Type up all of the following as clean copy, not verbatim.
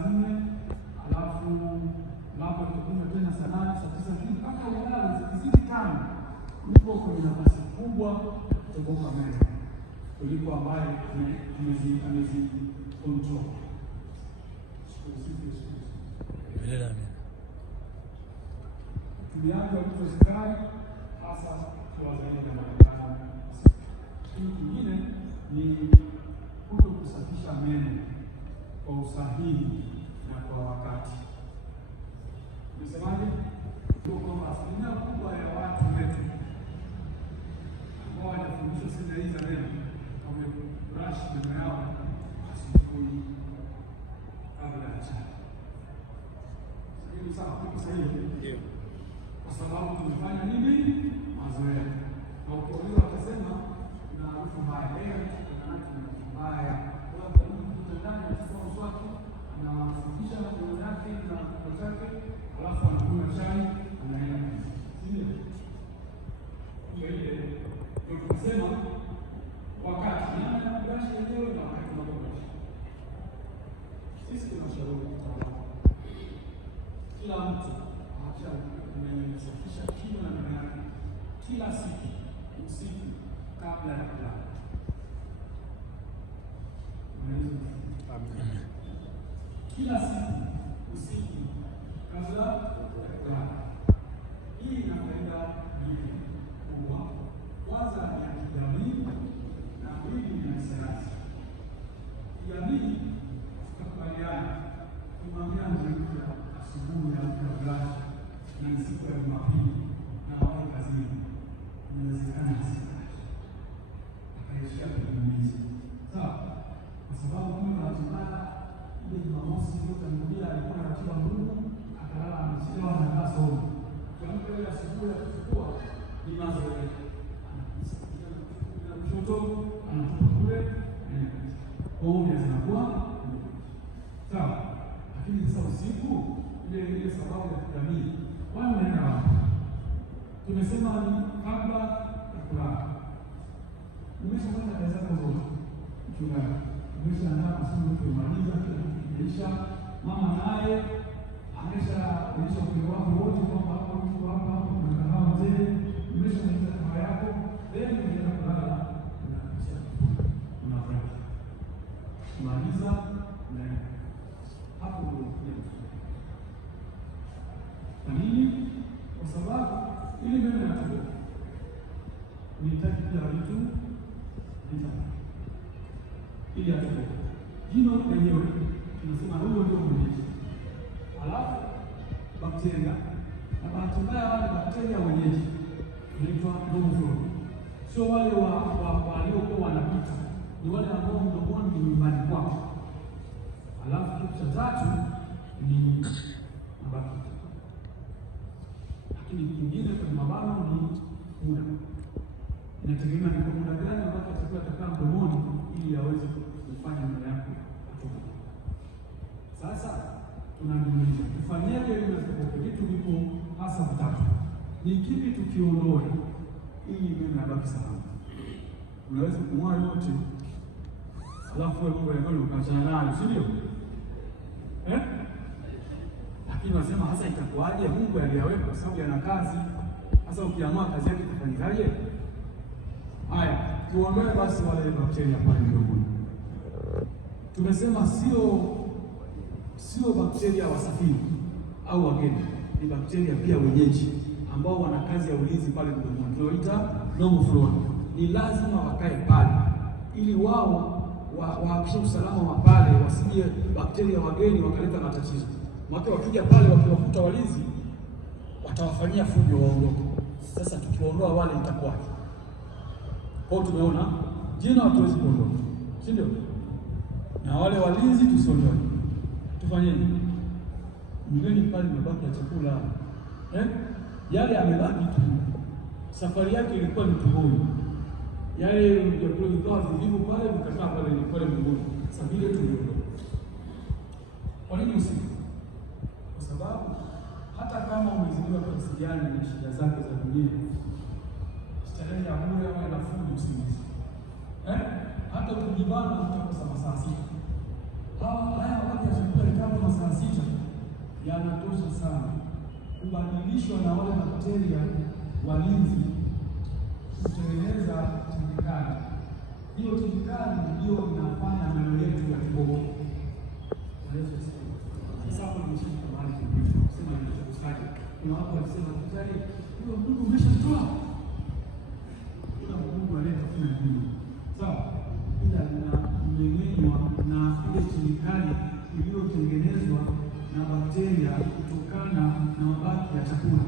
saa 4, alafu labda tutakunywa tena saa 8, saa 9, mpaka ulale zikizidi 5, uko kwenye nafasi kubwa kutoboka meno kuliko ambaye amezi control. Tulianza kutozikari hasa kwa zaidi ya Marekani. Kitu kingine ni kuto kusafisha meno kwa usahihi na kwa wakati. Nisemaje? Kwa asilimia kubwa ya watu wetu ambao wanafundishwa sasa hizi za meno wamebrush meno yao asubuhi kabla ya chai. Sasa kwa sahihi ndio kwa sababu tumefanya nini? Mazoea. Na ukiuliza watasema na harufu mbaya, kuna harufu mbaya. Kwa sababu mtu ndani anachukua mswaki na anasafisha meno yake na kinywa chake, alafu anakunywa chai, anaenda. Ndio. Kwa hiyo tunasema wakati na brush yenyewe na wakati wa brush. Sisi tunashauri kila mtu anasafisha kinywa na meno yake kila siku usiku kabla ya kulala. Amen. Kila siku usiku kabla ya kulala. Hii ina faida nyingi kubwa. Kwanza ni ya kijamii na pili ni ya sayansi. Kijamii tukubaliana kumwambia mtu asubuhi ya kabla na siku ya Jumapili na wawe kazini, inawezekana akaishia kuumiza. Sawa? Kwa sababu kama ratiba ile Jumamosi iliyotangulia alikuwa na ratiba ngumu, akalala amechelewa na kaa somo. Kwa hiyo ile asubuhi akachukua ni mazoezi. Na mtoto anatoka kule kwa hiyo zinakuwa sawa. Lakini sasa usiku ile sababu ya kijamii wanaenda wapi? Tumesema ni kabla ya kulala. Umeshafanya kazi zako zote. Mchungaji, umeshaandaa masomo kumaliza kisha mama naye ameshaonyesha upendo wako wote kwamba hapo mtu hapa kuna kahawa mzee, umeshamaliza kahawa yako, leo unaenda kulala unafanya. Kumaliza na hapo ndio kwa nini? Kwa sababu ili meno yatoboke unahitaji kila vitu vitatu ili yatoboke. Jino lenyewe tunasema huo ndio mwenyeji, alafu bakteria, na bahati mbaya wale bakteria wenyeji wanaitwa nomophore, sio wale waliokuwa wanapita, ni wale ambao mdomoni ni nyumbani kwako. Alafu kitu cha tatu ni mabaki. Lakini kingine kwenye mabano ni muda. Inategemea ni kwa muda gani wakati atakuwa atakaa mdomoni ili aweze kufanya meno yako kutoka. Sasa tunajiuliza tufanyeje ili tusipoke? Vitu vipo hasa vitatu. Ni kipi tukiondoe ili meno yabaki salama? Unaweza kumwa yote alafu wewe mambo yako ukaachana nayo, si ndio? Lakini nasema hasa itakuwaje? Mungu aliyaweka kwa sababu yana kazi. Sasa ukiamua kazi yake itafanyaje? Haya, tuondoe basi wale bakteria pale mdomoni. Tumesema sio bakteria wasafiri au wageni, ni bakteria pia wenyeji ambao wana kazi ya ulinzi pale mdomoni. Tunaoita nomophore. Ni lazima wakae pale ili wao wahakikishe usalama wa pale, wasije bakteria wageni wakaleta matatizo. Watu wakija pale wakiwakuta walinzi watawafanyia fujo waondoke. Sasa tukiwaondoa wale itakuwaje? Kwa hiyo tumeona jino hatuwezi kuondoa, si ndio? Na wale walinzi tusiondoe. Tufanyeje? Mgeni pale mabaki ya chakula. Yale amebaki tu. Safari yake ilikuwa ni tumboni. Yale vyakula vikawa vivivu pale vikakaa pale mdomoni. Sasa vile tuliondoa. Kwa nini usiku? Kwa sababu hata kama umezidiwa kiasi gani na shida zake za dunia, starehe ya moyo au nafuu usingizi. Hata ukijibana utakosa masaa 6. Haya wakati ya chakula kitabu yanatosha sana kubadilishwa na wale bakteria walinzi kutengeneza tindikali. Hiyo tindikali ndio inafanya meno yetu ya kiboko. Sasa ni shida mahali kusema inachokusanya. Kuna watu wanasema daktari, huyo mdudu umeshatoa. Kuna mdudu analeta kuna nini? Sawa? Ila mmeng'enywa na ile tindikali iliyotengenezwa na bakteria kutokana na mabaki ya chakula.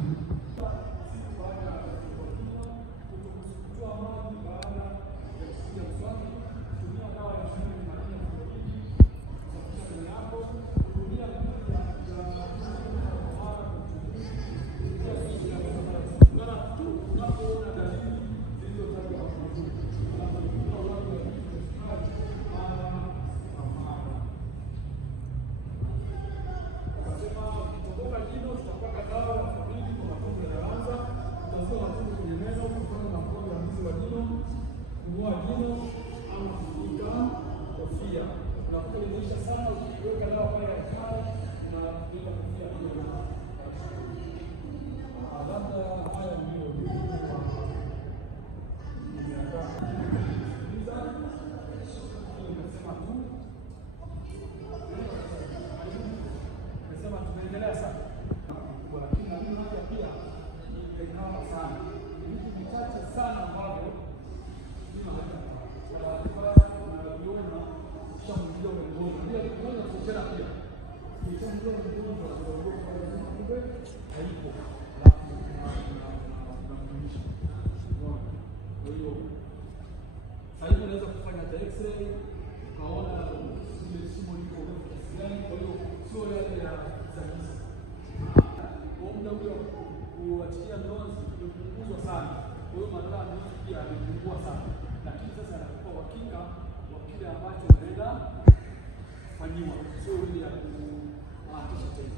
Sasa unaweza kufanya x-ray ukaona ile shimo liko kiasi gani. Kwa hiyo sio yale ya zanisi. Kwa muda ule kuachilia mionzi umepunguzwa sana. Kwa hiyo madhara mionzi pia yamepungua sana. Lakini sasa anakupa uhakika wa kile ambacho unaenda kufanyiwa. Sio ile ya kuharakisha tena.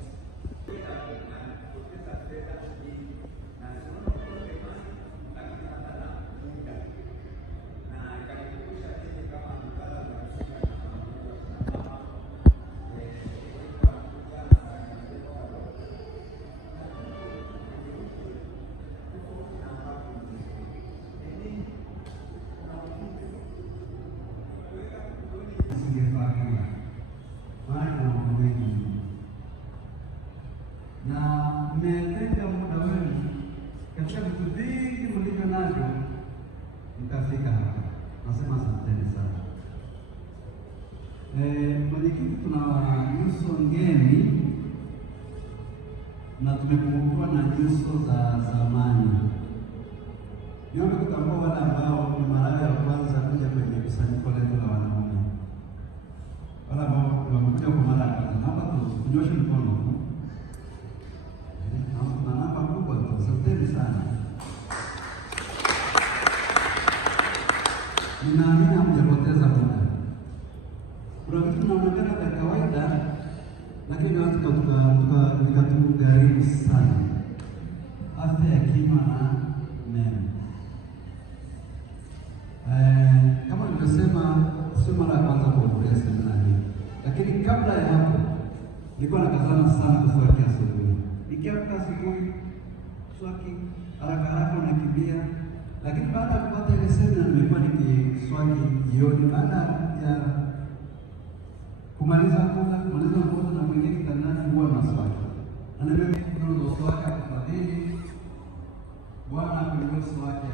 Na mmetenga muda wenu katika vitu vingi mlivyo navyo mkafika hapa. Nasema asanteni sana. Mwenyekiti, tuna nyuso ngeni na tumekumbukwa na nyuso za zamani. Niombe kutambua wale ambao ni mara ya kwanza kuja kwenye kusanyiko letu la wanaume. Wale ambao wamekuja kwa mara ya kwanza, naomba tunyoshe mkono. Na namba kubwa tu, asanteni sana. Ninaamini hamjapoteza muda. Kuna vitu vinaonekana vya kawaida, lakini watu vikatugharimu sana. Afya ya kinywa na meno. Kama nilivyosema, sio mara ya kwanza kuhudhuria semina hii, lakini kabla ya hapo nilikuwa nakazana sana kuswaki asubuhi. Nikiamka asubuhi swaki haraka unakimbia, lakini baada ya kupata ile semina nimekuwa nikiswaki jioni baada ya kumaliza kula na mwingine kitandani huwa naswaki. Na nimekuwa swaki kwa fadhili Bwana kuliko swaki